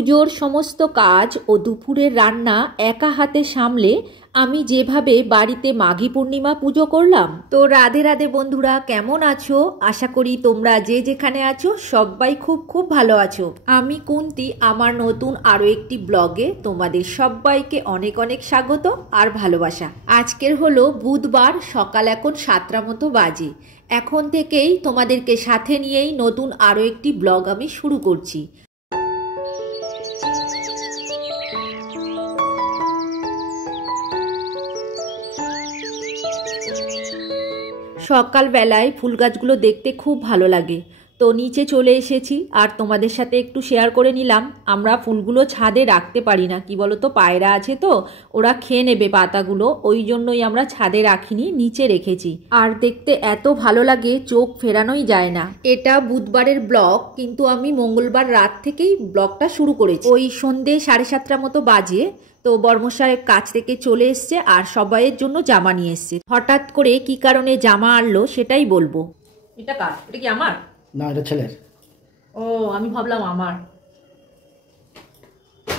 পুজোর সমস্ত কাজ ও দুপুরের রান্না একা হাতে সামলে আমি যেভাবে বাড়িতে মাঘী পূর্ণিমা পুজো করলাম। তো রাধে রাধে বন্ধুরা, কেমন আছো? আশা করি তোমরা যে যেখানে আছো সবাই খুব খুব ভালো আছো। আমি কুন্তি, আমার নতুন আরও একটি ব্লগে তোমাদের সবাইকে অনেক অনেক স্বাগত আর ভালোবাসা। আজকের হলো বুধবার, সকাল এখন 7টা মতো বাজে। এখন থেকেই তোমাদেরকে সাথে নিয়েই নতুন আরও একটি ব্লগ আমি শুরু করছি। সকালবেলায় ফুল গাছগুলো দেখতে খুব ভালো লাগে, তো নিচে চলে এসেছি আর তোমাদের সাথে একটু শেয়ার করে নিলাম। আমরা ফুলগুলো ছাদে রাখতে পারি না, কি বলো তো, পায়রা আছে তো ওরা খেয়ে নেবে পাতাগুলো, ওই জন্যই আমরা ছাদে রাখিনি, নিচে রেখেছি। আর দেখতে এত ভালো লাগে, চোখ ফেরানোই যায় না। এটা বুধবারের ব্লগ, কিন্তু আমি মঙ্গলবার রাত থেকেই ব্লগটা শুরু করেছি। ওই সন্ধে 7:30 মতো বাজে। তো বর্মশাই কাছ থেকে চলে এসছে আর সবাইয়ের জন্য জামা নিয়ে এসছে। হঠাৎ করে কি কারণে জামা আনলো সেটাই বলবো। এটা কার? এটা কি আমার? না, এটা ছেলের। ও, আমি ভাবলাম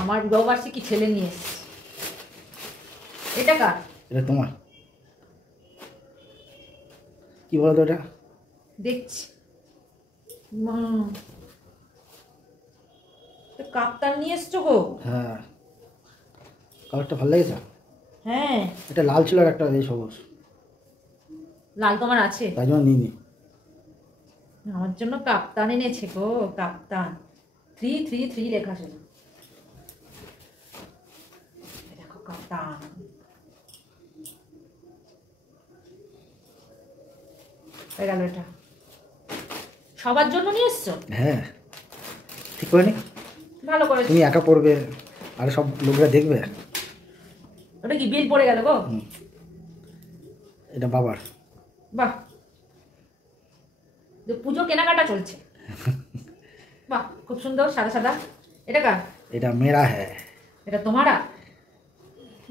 আমার বিবাহবার্ষিকী ছেলে নিয়ে এসছে। এটা কার? এটা তোমার। কি বলো তো এটা? দেখছি। কাপ্তান নিয়ে এসছো গো? হ্যাঁ, কালারটা ভালো লেগেছে। হ্যাঁ, এটা লাল ছিল আর একটা এই সবুজ। লাল তোমার আছে? তাই জন্য নিইনি। আমার জন্য কাপ্তান এনেছে গো, কাপ্তান 333 লেখা ছিল। দেখো কাপ্তান। হয়ে গেল। এটা সবার জন্য নিয়ে এসছো? হ্যাঁ, ঠিক করে নি। ভালো করে। তুমি একা পড়বে আর সব লোকরা দেখবে। ওটা কি বিল পড়ে গেল গো? এটা বাবার। বাহ, পুজো কেনাকাটা চলছে। বাহ, খুব সুন্দর, সাদা সাদা। এটা কার? এটা মেরা হ্যাঁ। এটা তোমারা?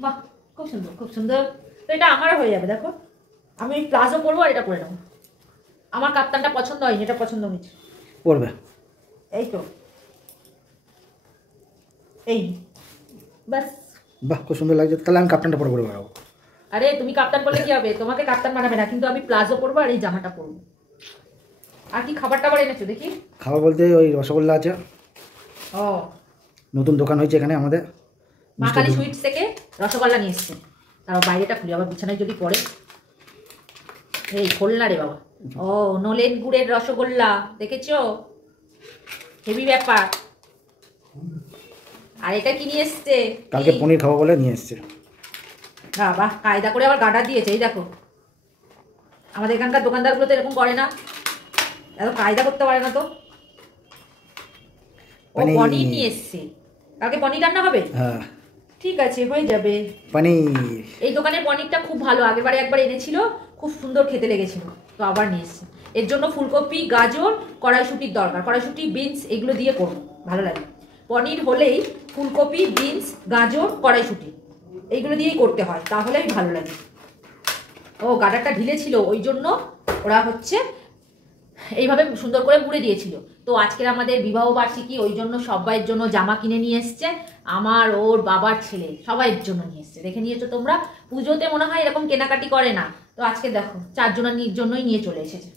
বাহ, খুব সুন্দর খুব সুন্দর। তো এটা আমারও হয়ে যাবে। দেখো, আমি প্লাজো পরবো আর এটা পরে নেবো। আমার কাপ্তানটা পছন্দ হয়নি, এটা পছন্দ হয়েছে। পড়বে। এই তো, এই বাস। বাহ, খুব সুন্দর লাগছে। তাহলে আমি কাপ্তানটা পরে পরে বেড়াবো। আরে তুমি কাপ্তান পরলে কি হবে? তোমাকে কাপ্তান বানাবে না, কিন্তু আমি প্লাজো পরবো আর এই জামাটা পরবো। আর কি খাবার টাবার এনেছো দেখি? খাবার বলতে ওই রসগোল্লা আছে। ও, নতুন দোকান হয়েছে এখানে আমাদের, মা কালী সুইটস থেকে রসগোল্লা নিয়ে এসছে। তারপর বাইরেটা খুলে, আবার বিছানায় যদি পড়ে। এই খোলনা রে বাবা। ও, নলেন গুড়ের রসগোল্লা, দেখেছো? হেভি ব্যাপার। আর এটা কি নিয়ে এসছে? কালকে পনির খাবো বলে নিয়ে এসছে। বাহ, কায়দা করে আবার গাডা দিয়েছে। এই দেখো, আমাদের এখানকার দোকানদারগুলো তো এরকম করে না, এত কায়দা করতে পারে না তো। ও পনির নিয়ে এসছে, কালকে পনির রান্না হবে। হ্যাঁ, ঠিক আছে, হয়ে যাবে। পনির। এই দোকানের পনিরটা খুব ভালো, আগেরবারে একবার এনেছিল, খুব সুন্দর খেতে লেগেছিল, তো আবার নিয়ে এসছে। এর জন্য ফুলকপি, গাজর, কড়াইশুটির দরকার। কড়াইশুটি, বিনস এগুলো দিয়ে করবো, ভালো লাগে। পনির হলেই ফুলকপি, বিনস, গাজর, কড়াইশুটি এইগুলো দিয়েই করতে হয়, তাহলেই ভালো লাগে। ও, গাডারটা ঢিলে ছিল, ওই জন্য ওরা হচ্ছে এইভাবে সুন্দর করে মুড়ে দিয়েছিল। তো আজকের আমাদের বিবাহ বার্ষিকী, ওই জন্য সবাইয়ের জন্য জামা কিনে নিয়ে এসছে। আমার, ওর বাবার ছেলে, সবাইয়ের জন্য নিয়ে এসছে। দেখে নিয়েছো তোমরা, পুজোতে মনে হয় এরকম কেনাকাটি করে না, তো আজকে দেখো 4 জনের জন্যই নিয়ে চলে এসেছে।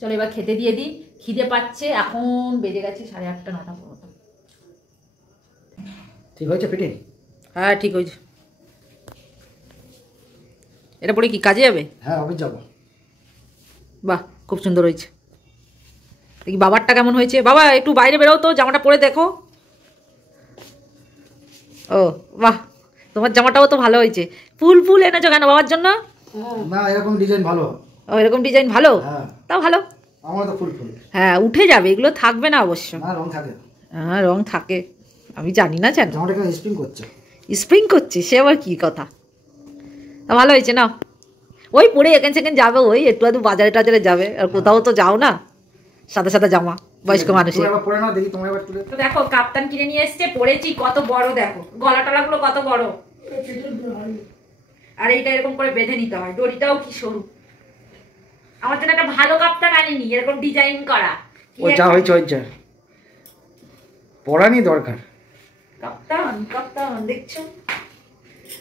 চলো এবার খেতে দিয়ে দিই, খিদে পাচ্ছে। এখন বেজে গেছে 8:30 9টা মতো। ঠিক হয়েছে ফিটিং? হ্যাঁ, ঠিক হয়েছে। এটা পরে কি কাজে যাবে? হ্যাঁ, অফিস যাবো। বাহ, খুব সুন্দর হয়েছে। দেখি বাবারটা কেমন হয়েছে। বাবা, একটু বাইরে বেরো তো, জামাটা পরে দেখো। ও বাহ, তোমার জামাটাও তো ভালো হয়েছে। ফুল ফুল এনেছো কেন বাবার জন্য? না, এরকম ডিজাইন ভালো। ও, এরকম ডিজাইন ভালো? হ্যাঁ, তাও ভালো। আমার তো ফুল ফুল। হ্যাঁ, উঠে যাবে, এগুলো থাকবে না অবশ্য। না, রং থাকে। হ্যাঁ, রং থাকে, আমি জানি না। জানো জামাটা কেন স্প্রিং করছে? স্প্রিং করছে, সে আবার কি কথা। তা ভালো হয়েছে না? ওই পরে এখান সেখানে যাবে, ওই একটু আধটু বাজারে টাজারে যাবে, আর কোথাও তো যাও না। সাদা সাদা জামা বয়স্ক মানুষের। তো দেখো, কাপ্তান কিনে নিয়ে এসছে, পরেছি, কত বড় দেখো, গলা টলাগুলো কত বড়। আর এইটা এরকম করে বেঁধে নিতে হয়, দড়িটাও কি সরু। আমার জন্য একটা ভালো কাপ্তান আনিনি, এরকম ডিজাইন করা। পড়ানি দরকার। কাপ্তান দেখছো,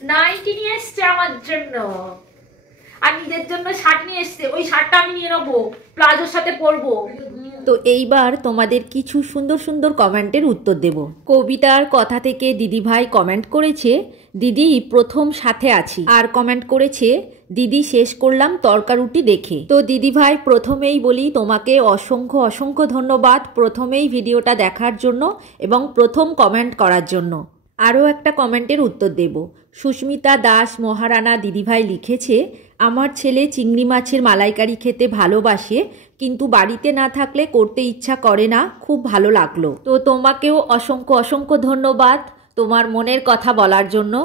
নাইটি নিয়ে এসছে আমার জন্য, আর নিজের জন্য শার্ট নিয়ে এসছে। ওই শার্টটা আমি নিয়ে নেবো, প্লাজোর সাথে পরবো। তো এইবার তোমাদের কিছু সুন্দর সুন্দর কমেন্টের উত্তর দেব। কবিতার কথা থেকে দিদিভাই কমেন্ট করেছে, দিদি প্রথম সাথে আছি। আর কমেন্ট করেছে, দিদি শেষ করলাম তরকারুটি দেখে। তো দিদিভাই প্রথমেই বলি তোমাকে অসংখ্য অসংখ্য ধন্যবাদ প্রথমেই ভিডিওটা দেখার জন্য এবং প্রথম কমেন্ট করার জন্য। আরও একটা কমেন্টের উত্তর দেব। সুস্মিতা দাস মহারানা দিদিভাই লিখেছে, আমার ছেলে চিংড়ি মাছের মালাইকারি খেতে ভালোবাসে, কিন্তু বাড়িতে না থাকলে করতে ইচ্ছা করে না। খুব ভালো লাগলো। তো তোমাকেও অসংখ্য অসংখ্য ধন্যবাদ তোমার মনের কথা বলার জন্য।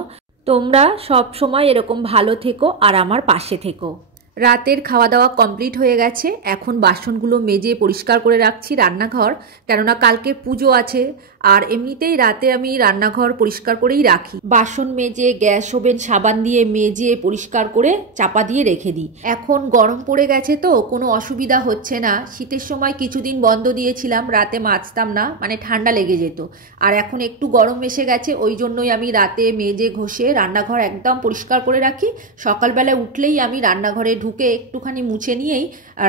তোমরা সব সময় এরকম ভালো থেকো আর আমার পাশে থেকো। রাতের খাওয়া দাওয়া কমপ্লিট হয়ে গেছে। এখন বাসনগুলো মেজে পরিষ্কার করে রাখছি রান্নাঘর, কেননা কালকে পুজো আছে। আর এমনিতেই রাতে আমি রান্নাঘর পরিষ্কার করেই রাখি। বাসন মেজে গ্যাস ওভেন সাবান দিয়ে মেজে পরিষ্কার করে চাপা দিয়ে রেখে দিই। এখন গরম পড়ে গেছে তো কোনো অসুবিধা হচ্ছে না। শীতের সময় কিছুদিন বন্ধ দিয়েছিলাম, রাতে মাজতাম না, মানে ঠান্ডা লেগে যেত। আর এখন একটু গরম এসে গেছে, ওই জন্যই আমি রাতে মেজে ঘষে রান্নাঘর একদম পরিষ্কার করে রাখি। সকালবেলা উঠলেই আমি রান্নাঘরে ঢুকে একটুখানি মুছে নিয়েই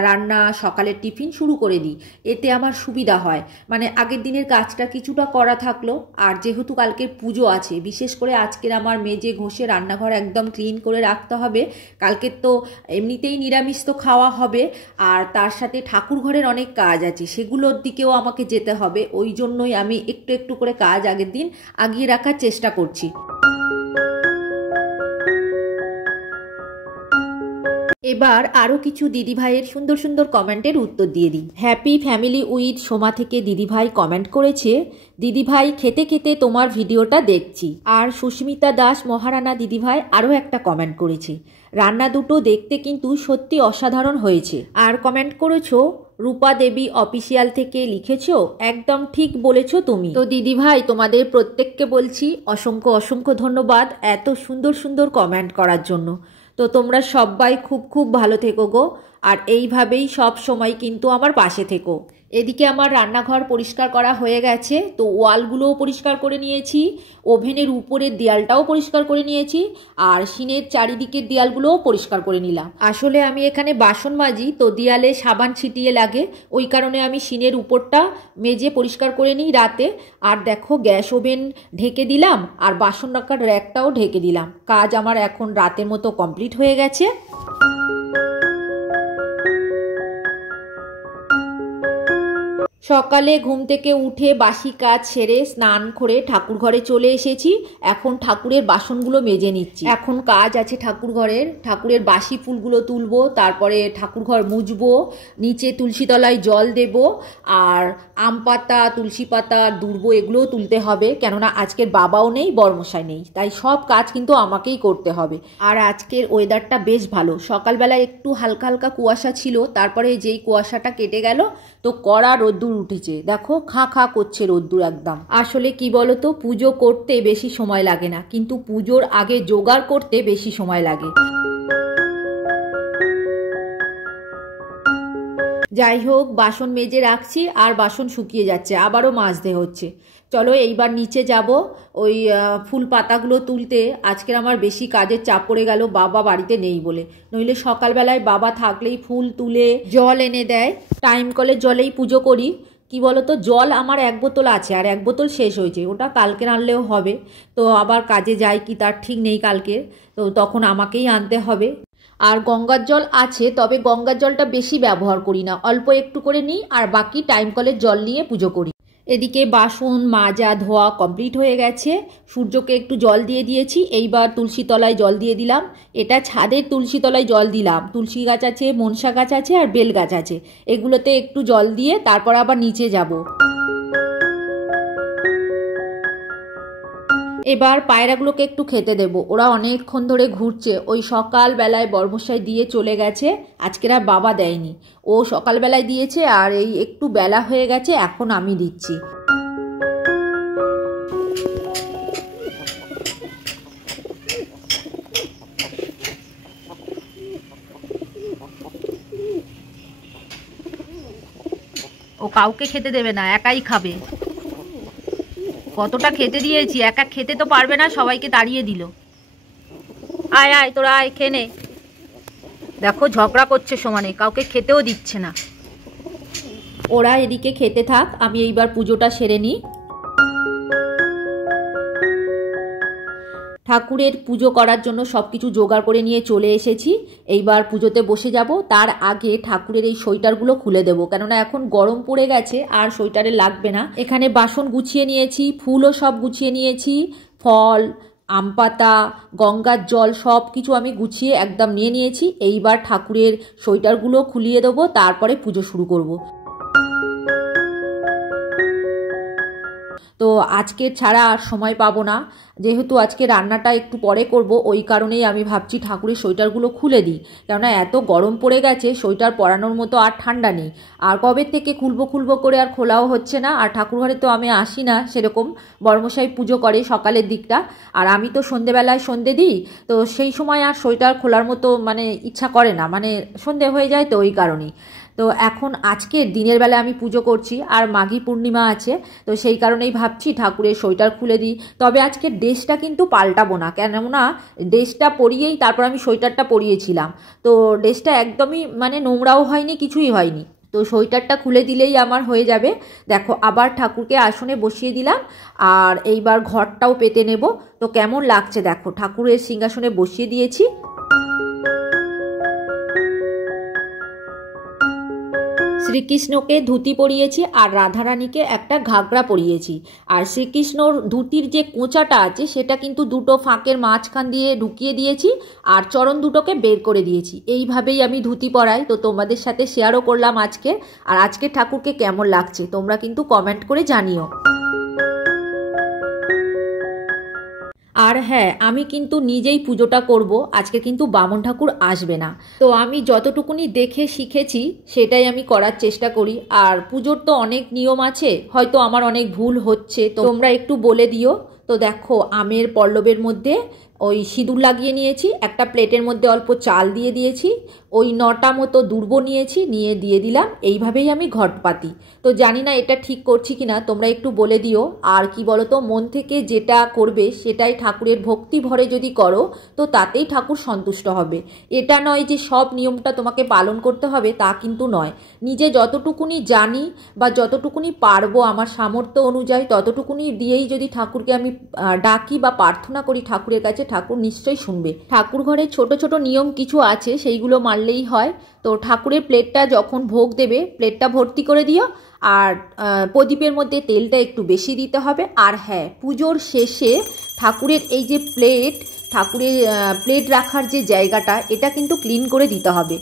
রান্না সকালের টিফিন শুরু করে দিই। এতে আমার সুবিধা হয়, মানে আগের দিনের কাজটা কিছুটা করা থাকলো। আর যেহেতু কালকে পুজো আছে, বিশেষ করে আজকের আমার মেজে ঘষে রান্নাঘর একদম ক্লিন করে রাখতে হবে। কালকের তো এমনিতেই নিরামিষ তো খাওয়া হবে, আর তার সাথে ঠাকুর ঘরের অনেক কাজ আছে, সেগুলোর দিকেও আমাকে যেতে হবে। ওই জন্যই আমি একটু একটু করে কাজ আগের দিন আগিয়ে রাখার চেষ্টা করছি। এবার আরও কিছু দিদিভাইয়ের সুন্দর সুন্দর কমেন্টের উত্তর দিয়ে দিই। হ্যাপি ফ্যামিলি উইথ সোমা থেকে দিদিভাই কমেন্ট করেছে, দিদিভাই খেতে খেতে তোমার ভিডিওটা দেখছি। আর সুস্মিতা দাস মহারানা দিদিভাই আরও একটা কমেন্ট করেছে, রান্না দুটো দেখতে কিন্তু সত্যি অসাধারণ হয়েছে। আর কমেন্ট করেছো রূপা দেবী অফিসিয়াল থেকে লিখেছো, একদম ঠিক বলেছো তুমি। তো দিদিভাই তোমাদের প্রত্যেককে বলছি অসংখ্য অসংখ্য ধন্যবাদ এত সুন্দর সুন্দর কমেন্ট করার জন্য। তো তোমরা সবাই খুব খুব ভালো থেকো গো, আর এইভাবেই সব সময় কিন্তু আমার পাশে থেকো। এদিকে আমার রান্নাঘর পরিষ্কার করা হয়ে গেছে, তো ওয়ালগুলোও পরিষ্কার করে নিয়েছি, ওভেনের উপরের দেয়ালটাও পরিষ্কার করে নিয়েছি, আর সিনের চারিদিকের দেয়ালগুলোও পরিষ্কার করে নিলাম। আসলে আমি এখানে বাসন মাজি, তো দেয়ালে সাবান ছিটিয়ে লাগে, ওই কারণে আমি সিনের উপরটা মেজে পরিষ্কার করে নিই রাতে। আর দেখো গ্যাস ওভেন ঢেকে দিলাম, আর বাসন রাখার র্যাকটাও ঢেকে দিলাম। কাজ আমার এখন রাতের মতো কমপ্লিট হয়ে গেছে। সকালে ঘুম থেকে উঠে বাসি কাজ সেরে স্নান করে ঠাকুর ঘরে চলে এসেছি। এখন ঠাকুরের বাসনগুলো মেজে নিচ্ছি। এখন কাজ আছে ঠাকুর ঘরের, ঠাকুরের বাসি ফুলগুলো তুলবো, তারপরে ঠাকুর ঘর মুছবো, নিচে তুলসী তলায় জল দেব, আর আম পাতা তুলসী পাতা দুর্ব এগুলোও তুলতে হবে, কেননা আজকের বাবাও নেই বরমশাই নেই, তাই সব কাজ কিন্তু আমাকেই করতে হবে। আর আজকের ওয়েদারটা বেশ ভালো, সকালবেলা একটু হালকা হালকা কুয়াশা ছিল, তারপরে যেই কুয়াশাটা কেটে গেল তো কড়া রোদ্দুর উঠেছে। দেখো খা খা করছে রোদ্দুর একদম। আসলে কি বলতো, পুজো করতে বেশি সময় লাগে না, কিন্তু পুজোর আগে জোগাড় করতে বেশি সময় লাগে। যাই হোক, বাসন মেজে রাখছি আর বাসন শুকিয়ে যাচ্ছে, আবারও মাজতে হচ্ছে। চলো এইবার নিচে যাব ওই ফুল পাতাগুলো তুলতে। আজকের আমার বেশি কাজের চাপ পড়ে গেল, বাবা বাড়িতে নেই বলে, নইলে সকালবেলায় বাবা থাকলেই ফুল তুলে জল এনে দেয়। টাইম কলের জলেই পুজো করি। কি বলতো, জল আমার 1 বোতল আছে, আর 1 বোতল শেষ হয়েছে, ওটা কালকে আনলেও হবে। তো আবার কাজে যাই কি তার ঠিক নেই কালকে, তো তখন আমাকেই আনতে হবে। আর গঙ্গার জল আছে, তবে গঙ্গার জলটা বেশি ব্যবহার করি না, অল্প একটু করে নিই, আর বাকি টাইম কলের জল নিয়ে পুজো করি। এদিকে বাসন মাজা ধোয়া কমপ্লিট হয়ে গেছে, সূর্যকে একটু জল দিয়ে দিয়েছি। এইবার তুলসী তলায় জল দিয়ে দিলাম, এটা ছাদের তুলসী তলায় জল দিলাম। তুলসী গাছ আছে, মনসা গাছ আছে, আর বেল গাছ আছে, এগুলোতে একটু জল দিয়ে তারপর আবার নিচে যাব। এবার পায়রাগুলোকে একটু খেতে দেব, ওরা অনেকক্ষণ ধরে ঘুরছে। ওই সকালবেলায় বর্মশাই দিয়ে চলে গেছে, আজকের আর বাবা দেয়নি, ও সকালবেলায় দিয়েছে, আর এই একটু বেলা হয়ে গেছে এখন আমি দিচ্ছি। ও কাউকে খেতে দেবে না, একাই খাবে। কতটা খেতে দিয়েছি, একা খেতে তো পারবে না, সবাইকে তাড়িয়ে দিল। আয় আয় তোরা আয়, খেয়ে নে। দেখো ঝগড়া করছে সমানে, কাউকে খেতেও দিচ্ছে না। ওরা এদিকে খেতে থাক, আমি এইবার পুজোটা সেরে নিই। ঠাকুরের পুজো করার জন্য সব কিছু জোগাড় করে নিয়ে চলে এসেছি। এইবার পুজোতে বসে যাব। তার আগে ঠাকুরের এই সোয়েটারগুলো খুলে দেবো, কেননা এখন গরম পড়ে গেছে আর সোয়েটারে লাগবে না। এখানে বাসন গুছিয়ে নিয়েছি, ফুলও সব গুছিয়ে নিয়েছি, ফল, আম পাতা, গঙ্গার জল সব কিছু আমি গুছিয়ে একদম নিয়ে নিয়েছি। এইবার ঠাকুরের সোয়েটারগুলো খুলিয়ে দেবো, তারপরে পুজো শুরু করব। তো আজকে ছাড়া আর সময় পাবো না, যেহেতু আজকে রান্নাটা একটু পরে করব, ওই কারণেই আমি ভাবছি ঠাকুরের সোয়েটারগুলো খুলে দিই, কেননা এত গরম পড়ে গেছে, সোয়েটার পরানোর মতো আর ঠান্ডা নেই। আর কবে থেকে খুলবো করে আর খোলাও হচ্ছে না। আর ঠাকুরঘরে তো আমি আসি না সেরকম, বড়মশাই পুজো করে সকালের দিকটা, আর আমি তো সন্ধেবেলায় সন্ধে দিই, তো সেই সময় আর সোয়েটার খোলার মতো মানে ইচ্ছা করে না, মানে সন্ধে হয়ে যায়, তো ওই কারণেই। তো এখন আজকের দিনের বেলা আমি পুজো করছি, আর মাঘী পূর্ণিমা আছে, তো সেই কারণেই ভাবছি ঠাকুরের সোয়েটার খুলে দিই। তবে আজকে ড্রেসটা কিন্তু পাল্টাবো না, কেননা ড্রেসটা পরিয়েই তারপর আমি সোয়েটারটা পরিয়েছিলাম, তো ড্রেসটা একদমই মানে নোংরাও হয়নি, কিছুই হয়নি। তো সোয়েটারটা খুলে দিলেই আমার হয়ে যাবে। দেখো আবার ঠাকুরকে আসনে বসিয়ে দিলাম, আর এইবার ঘরটাও পেতে নেব। তো কেমন লাগছে দেখো, ঠাকুরের সিংহাসনে বসিয়ে দিয়েছি। শ্রীকৃষ্ণকে ধুতি পরিয়েছি আর রাধারানীকে একটা ঘাগরা পরিয়েছি। আর শ্রীকৃষ্ণর ধুতির যে কোঁচাটা আছে সেটা কিন্তু দুটো ফাঁকের মাঝখান দিয়ে ঢুকিয়ে দিয়েছি, আর চরণ দুটোকে বের করে দিয়েছি। এইভাবেই আমি ধুতি পরাই, তো তোমাদের সাথে শেয়ারও করলাম আজকে। আর আজকে ঠাকুরকে কেমন লাগছে তোমরা কিন্তু কমেন্ট করে জানিও। আর হ্যাঁ, আমি কিন্তু নিজেই পুজোটা করব, আজকে কিন্তু বামন ঠাকুর আসবে না। তো আমি যতটুকুনি দেখে শিখেছি সেটাই আমি করার চেষ্টা করি। আর পুজোর তো অনেক নিয়ম আছে, হয়তো আমার অনেক ভুল হচ্ছে, তো তোমরা একটু বলে দিও। তো দেখো আমের পল্লবের মধ্যে ওই সিঁদুর লাগিয়ে নিয়েছি, একটা প্লেটের মধ্যে অল্প চাল দিয়ে দিয়েছি, ওই 9টা মতো দুর্ব নিয়েছি, নিয়ে দিয়ে দিলাম। এইভাবেই আমি ঘট পাতি। তো জানি না এটা ঠিক করছি কিনা, তোমরা একটু বলে দিও। আর কি বলো তো, মন থেকে যেটা করবে সেটাই ঠাকুরের ভক্তি ভরে যদি করো, তো তাতেই ঠাকুর সন্তুষ্ট হবে। এটা নয় যে সব নিয়মটা তোমাকে পালন করতে হবে, তা কিন্তু নয়। নিজে যতটুকুনি জানি বা যতটুকুনি পারবো আমার সামর্থ্য অনুযায়ী, ততটুকুনি দিয়েই যদি ঠাকুরকে আমি ডাকি বা প্রার্থনা করি ঠাকুরের কাছে, ঠাকুর নিশ্চয়ই শুনবে। ঠাকুর ঘরে ছোট ছোট নিয়ম কিছু আছে, সেইগুলো মানলেই হয়। তো ঠাকুরের প্লেটটা যখন ভোগ দেবে, প্লেটটা ভর্তি করে দিও, আর প্রদীপের মধ্যে তেলটা একটু বেশি দিতে হবে। আর হ্যাঁ, পুজোর শেষে ঠাকুরের এই যে ঠাকুরের প্লেট রাখার যে জায়গাটা, এটা কিন্তু ক্লিন করে দিতে হবে।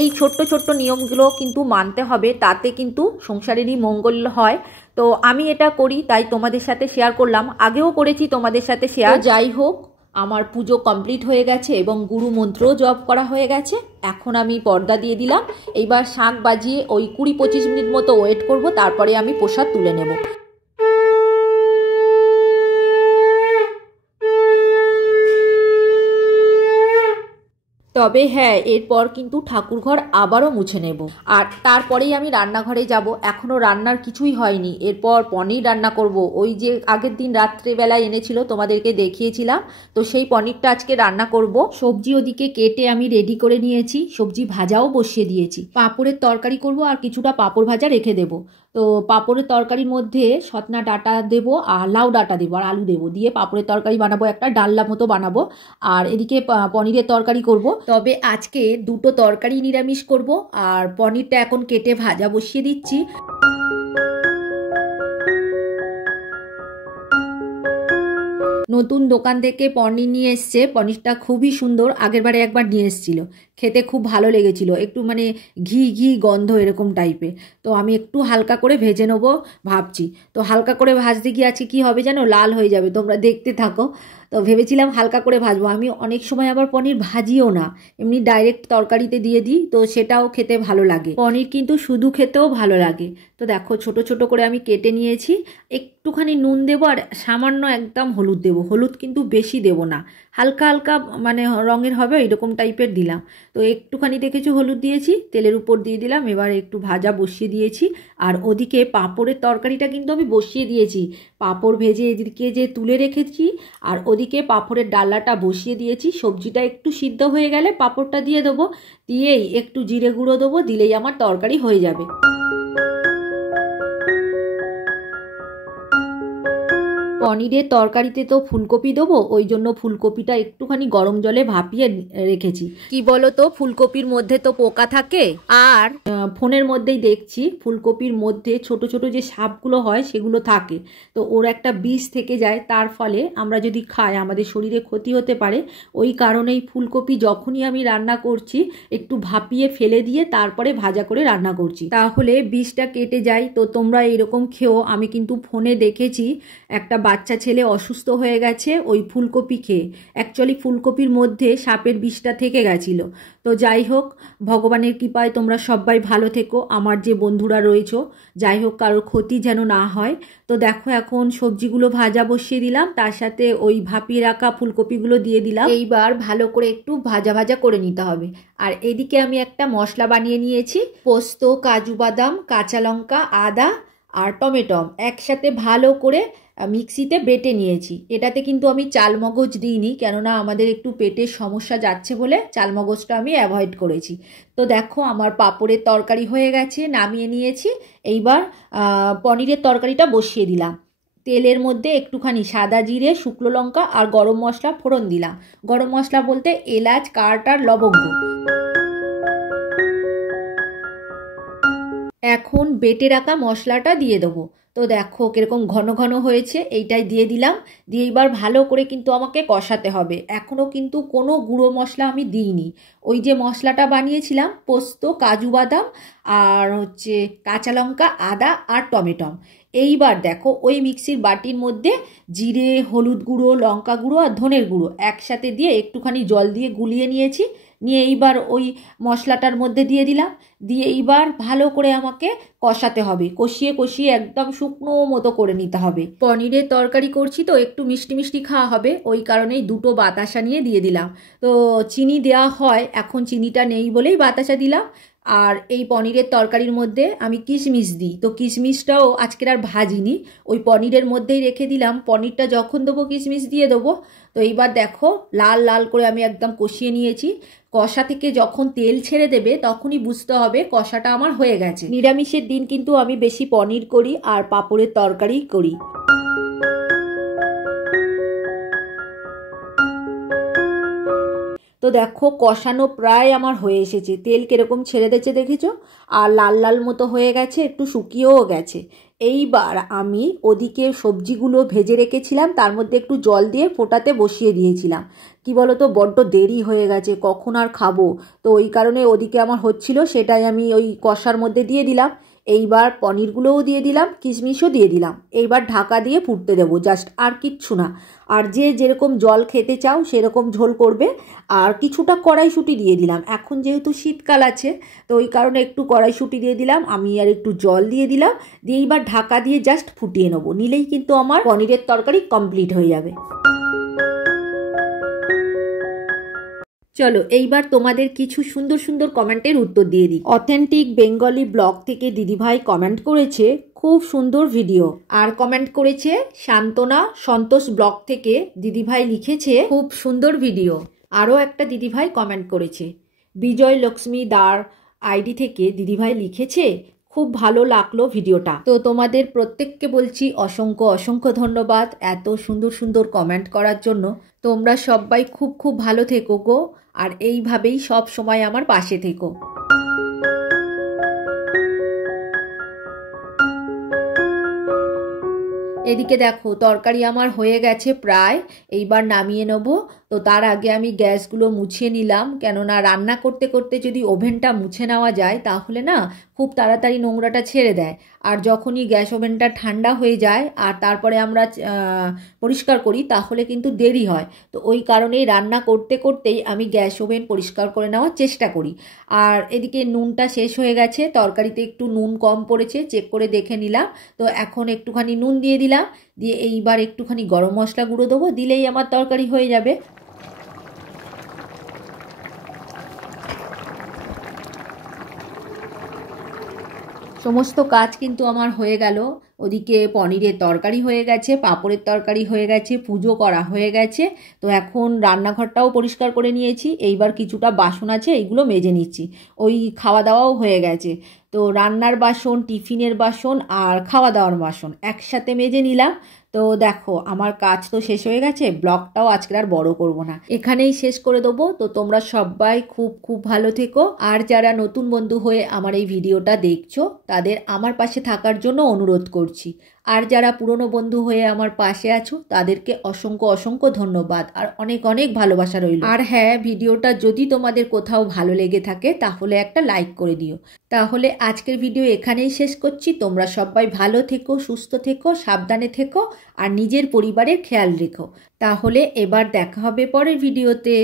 এই ছোট্ট ছোট্ট নিয়মগুলো কিন্তু মানতে হবে, তাতে কিন্তু সংসারেরই মঙ্গল হয়। তো আমি এটা করি, তাই তোমাদের সাথে শেয়ার করলাম। আগেও করেছি তোমাদের সাথে শেয়ার। যাই হোক, আমার পুজো কমপ্লিট হয়ে গেছে এবং গুরু মন্ত্রও জপ করা হয়ে গেছে। এখন আমি পর্দা দিয়ে দিলাম। এইবার শাঁখ বাজিয়ে ওই 20-25 মিনিট মতো ওয়েট করব, তারপরে আমি প্রসাদ তুলে নেব। তবে হ্যাঁ, এরপর কিন্তু ঠাকুরঘর আবারও মুছে নেব, আর তারপরেই আমি রান্নাঘরে যাব। এখনও রান্নার কিছুই হয়নি। এরপর পনির রান্না করব, ওই যে আগের দিন রাত্রেবেলায় এনেছিল, তোমাদেরকে দেখিয়েছিলাম, তো সেই পনিরটা আজকে রান্না করব। সবজি ওদিকে কেটে আমি রেডি করে নিয়েছি, সবজি ভাজাও বসিয়ে দিয়েছি। পাঁপড়ের তরকারি করব, আর কিছুটা পাঁপড় ভাজা রেখে দেব। তো পাঁপড়ের তরকারির মধ্যে সতনা ডাঁটা দেবো, আর লাউ ডাঁটা দেবো, আর আলু দেবো, দিয়ে পাঁপড়ের তরকারি বানাবো, একটা ডালনা মতো বানাবো। আর এদিকে পনিরের তরকারি করব। তবে আজকে দুটো তরকারি নিরামিষ করব, আর পনিরটা এখন কেটে ভাজা বসিয়ে দিচ্ছি। নতুন দোকান থেকে পনির নিয়ে এসছে, পনিরটা খুবই সুন্দর। আগেরবারে একবার নিয়ে এসেছিল, খেতে খুব ভালো লেগেছিল, একটু মানে ঘি ঘি গন্ধ এরকম টাইপের। তো আমি একটু হালকা করে ভেজে নেবো ভাবছি। তো হালকা করে ভাজতে গিয়ে আজকে কী হবে যেন, লাল হয়ে যাবে, তোমরা দেখতে থাকো। তো ভেবেছিলাম হালকা করে ভাজবো। আমি অনেক সময় আবার পনির ভাজিও না, এমনি ডাইরেক্ট তরকারিতে দিয়ে দিই, তো সেটাও খেতে ভালো লাগে। পনির কিন্তু শুধু খেতেও ভালো লাগে। তো দেখো ছোট ছোট করে আমি কেটে নিয়েছি। একটুখানি নুন দেবো আর সামান্য একদম হলুদ দেবো। হলুদ কিন্তু বেশি দেবো না, হালকা হালকা মানে রঙের হবে এরকম টাইপের দিলাম। তো একটুখানি দেখেছো হলুদ দিয়েছি, তেলের উপর দিয়ে দিলাম। এবার একটু ভাজা বসিয়ে দিয়েছি। আর ওদিকে পাঁপড়ের তরকারিটা কিন্তু আমি বসিয়ে দিয়েছি। পাঁপড় ভেজে এদিকে যে তুলে রেখেছি, আর ওদিকে পাঁপড়ের ডালাটা বসিয়ে দিয়েছি। সবজিটা একটু সিদ্ধ হয়ে গেলে পাঁপড়টা দিয়ে দেবো, দিয়েই একটু জিরে গুঁড়ো দেবো, দিলেই আমার তরকারি হয়ে যাবে। পনিরের তরকারিতে তো ফুলকপি দেবো, ওই জন্য ফুলকপিটা একটুখানি গরম জলে ভাপিয়ে রেখেছি। কি বলো তো, ফুলকপির মধ্যে তো পোকা থাকে, আর ফোনের মধ্যেই দেখছি ফুলকপির মধ্যে ছোট ছোট যে সাপগুলো হয় সেগুলো থাকে। তো ওর একটা বিষ থেকে যায়, তার ফলে আমরা যদি খাই আমাদের শরীরে ক্ষতি হতে পারে। ওই কারণেই ফুলকপি যখনই আমি রান্না করছি একটু ভাপিয়ে ফেলে দিয়ে তারপরে ভাজা করে রান্না করছি, তাহলে বিষটা কেটে যায়। তো তোমরা এরকম খেও। আমি কিন্তু ফোনে দেখেছি একটা বাচ্চা ছেলে অসুস্থ হয়ে গেছে ওই ফুলকপি খেয়ে। অ্যাকচুয়ালি ফুলকপির মধ্যে সাপের বিষটা থেকে গেছিল। তো যাই হোক, ভগবানের কৃপায় তোমরা সবাই ভালো থেকো, আমার যে বন্ধুরা রয়েছো। যাই হোক, কারোর ক্ষতি যেন না হয়। তো দেখো এখন সবজিগুলো ভাজা বসিয়ে দিলাম, তার সাথে ওই ভাপিয়ে রাখা ফুলকপিগুলো দিয়ে দিলাম। এইবার ভালো করে একটু ভাজা ভাজা করে নিতে হবে। আর এদিকে আমি একটা মশলা বানিয়ে নিয়েছি। পোস্ত, কাজু বাদাম, কাঁচা লঙ্কা, আদা আর টমেটো একসাথে ভালো করে মিক্সিতে বেটে নিয়েছি। এটাতে কিন্তু আমি চালমগজ দিইনি, কেননা আমাদের একটু পেটের সমস্যা যাচ্ছে বলে চালমগজটা আমি অ্যাভয়েড করেছি। তো দেখো আমার পাঁপড়ের তরকারি হয়ে গেছে, নামিয়ে নিয়েছি। এইবার পনিরের তরকারিটা বসিয়ে দিলাম। তেলের মধ্যে একটুখানি সাদা জিরে, শুকনো লঙ্কা আর গরম মশলা ফোড়ন দিলাম। গরম মশলা বলতে এলাচ, কাঠ আর লবঙ্গ। এখন বেটে রাখা মশলাটা দিয়ে দেবো। তো দেখো কিরকম ঘন ঘন হয়েছে, এইটাই দিয়ে দিলাম। দিয়ে এবার ভালো করে কিন্তু আমাকে কষাতে হবে। এখনও কিন্তু কোনো গুঁড়ো মশলা আমি দিইনি। ওই যে মশলাটা বানিয়েছিলাম পোস্ত, কাজু বাদাম আর হচ্ছে কাঁচা লঙ্কা, আদা আর টমেটো, এইবার দেখো ওই মিক্সির বাটির মধ্যে জিরে, হলুদ গুঁড়ো, লঙ্কা গুঁড়ো আর ধনের গুঁড়ো একসাথে দিয়ে একটুখানি জল দিয়ে গুলিয়ে নিয়েছি। নিয়ে এইবার ওই মশলাটার মধ্যে দিয়ে দিলাম। দিয়ে এইবার ভালো করে আমাকে কষাতে হবে। কষিয়ে কষিয়ে একদম শুকনো মতো করে নিতে হবে। পনিরের তরকারি করছি তো একটু মিষ্টি মিষ্টি খাওয়া হবে, ওই কারণেই দুটো বাতাসা নিয়ে দিয়ে দিলাম। তো চিনি দেওয়া হয়, এখন চিনিটা নেই বলেই বাতাসা দিলাম। আর এই পনিরের তরকারির মধ্যে আমি কিশমিশ দিই, তো কিশমিশটাও আজকের আর ভাজিনি, ওই পনিরের মধ্যেই রেখে দিলাম। পনিরটা যখন দেবো কিশমিশ দিয়ে দেবো। তো এইবার দেখো লাল লাল করে আমি একদম কষিয়ে নিয়েছি। কষা থেকে যখন তেল ছেড়ে দেবে তখনই বুঝতে হবে কষাটা আমার হয়ে গেছে। নিরামিষের দিন কিন্তু আমি বেশি পনির করি আর পাঁপড়ের তরকারি করি। তো দেখো কষানো প্রায় আমার হয়ে এসেছে, তেল কিরকম ছেড়ে দিয়েছে দেখেছো, আর লাল লাল মতো হয়ে গেছে, একটু শুকিয়েও গেছে। এইবার আমি ওদিকে সবজিগুলো ভেজে রেখেছিলাম, তার মধ্যে একটু জল দিয়ে ফোটাতে বসিয়ে দিয়েছিলাম। কি বলো তো, বড্ড দেরি হয়ে গেছে, কখন আর খাবো। তো ওই কারণে ওদিকে আমার হচ্ছিল, সেটাই আমি ওই কষার মধ্যে দিয়ে দিলাম। এইবার পনিরগুলোও দিয়ে দিলাম, কিশমিশও দিয়ে দিলাম। এইবার ঢাকা দিয়ে ফুটতে দেবো, জাস্ট, আর কিচ্ছু না। আর যে যেরকম জল খেতে চাও সেরকম ঝোল করবে। আর কিছুটা কড়াইশুঁটি দিয়ে দিলাম, এখন যেহেতু শীতকাল আছে তো ওই কারণে একটু কড়াইশুঁটি দিয়ে দিলাম আমি, আর একটু জল দিয়ে দিলাম। দিয়ে এইবার ঢাকা দিয়ে জাস্ট ফুটিয়ে নেবো, নিলেই কিন্তু আমার পনিরের তরকারি কমপ্লিট হয়ে যাবে। চলো এইবার তোমাদের কিছু সুন্দর সুন্দর কমেন্টের উত্তর দিয়ে দিই। অথেন্টিক বেঙ্গলি ব্লগ থেকে দিদিভাই কমেন্ট করেছে খুব সুন্দর ভিডিও। আর কমেন্ট করেছে শান্তনা সন্তোষ ব্লগ থেকে, দিদিভাই লিখেছে খুব সুন্দর ভিডিও। আরও একটা দিদিভাই কমেন্ট করেছে বিজয় লক্ষ্মী দার আইডি থেকে, দিদিভাই লিখেছে খুব ভালো লাগলো ভিডিওটা। তো তোমাদের প্রত্যেককে বলছি অসংখ্য অসংখ্য ধন্যবাদ এত সুন্দর সুন্দর কমেন্ট করার জন্য। তোমরা সবাই খুব খুব ভালো থেকো গো, আর এইভাবেই সব সময় আমার পাশে থেকো। এদিকে দেখো তরকারি আমার হয়ে গেছে প্রায়, এইবার নামিয়ে নেব। তো তার আগে আমি গ্যাসগুলো মুছিয়ে নিলাম, কেননা রান্না করতে করতে যদি ওভেনটা মুছে নেওয়া যায় তাহলে না খুব তাড়াতাড়ি নোংরাটা ছেড়ে দেয়। আর যখনই গ্যাস ওভেনটা ঠান্ডা হয়ে যায় আর তারপরে আমরা পরিষ্কার করি তাহলে কিন্তু দেরি হয়। তো ওই কারণেই রান্না করতে করতেই আমি গ্যাস ওভেন পরিষ্কার করে নেওয়ার চেষ্টা করি। আর এদিকে নুনটা শেষ হয়ে গেছে, তরকারিতে একটু নুন কম পড়েছে, চেক করে দেখে নিলাম। তো এখন একটুখানি নুন দিয়ে দিলাম, দিয়ে এইবার একটুখানি গরম মশলা গুঁড়ো দেবো, দিলেই আমার তরকারি হয়ে যাবে। সমস্ত কাজ কিন্তু আমার হয়ে গেল। ওদিকে পনিরের তরকারি হয়ে গেছে, পাঁপড়ের তরকারি হয়ে গেছে, পুজো করা হয়ে গেছে। তো এখন রান্নাঘরটাও পরিষ্কার করে নিয়েছি, এইবার কিছুটা বাসন আছে এইগুলো মেজে নিচ্ছি। ওই খাওয়া দাওয়াও হয়ে গেছে, তো রান্নার বাসন, টিফিনের বাসন আর খাওয়া দাওয়ার বাসন একসাথে মেজে নিলাম। তো দেখো আমার কাজ তো শেষ হয়ে গেছে, ব্লগটাও আজকে আর বড় করব না, এখানেই শেষ করে দেবো। তো তোমরা সবাই খুব খুব ভালো থেকো। আর যারা নতুন বন্ধু হয়ে আমার এই ভিডিওটা দেখছো তাদের আমার পাশে থাকার জন্য অনুরোধ করছি। আর যারা পুরনো বন্ধু হয়ে আমার পাশে আছো তাদেরকে অসংখ্য অসংখ্য ধন্যবাদ আর অনেক অনেক ভালোবাসা রইল। আর হ্যাঁ, ভিডিওটা যদি তোমাদের কোথাও ভালো লেগে থাকে তাহলে একটা লাইক করে দিও। তাহলে আজকের ভিডিও এখানেই শেষ করছি। তোমরা সবাই ভালো থেকো, সুস্থ থেকো, সাবধানে থেকো আর নিজের পরিবারের খেয়াল রেখো। তাহলে এবার দেখা হবে পরের ভিডিওতে।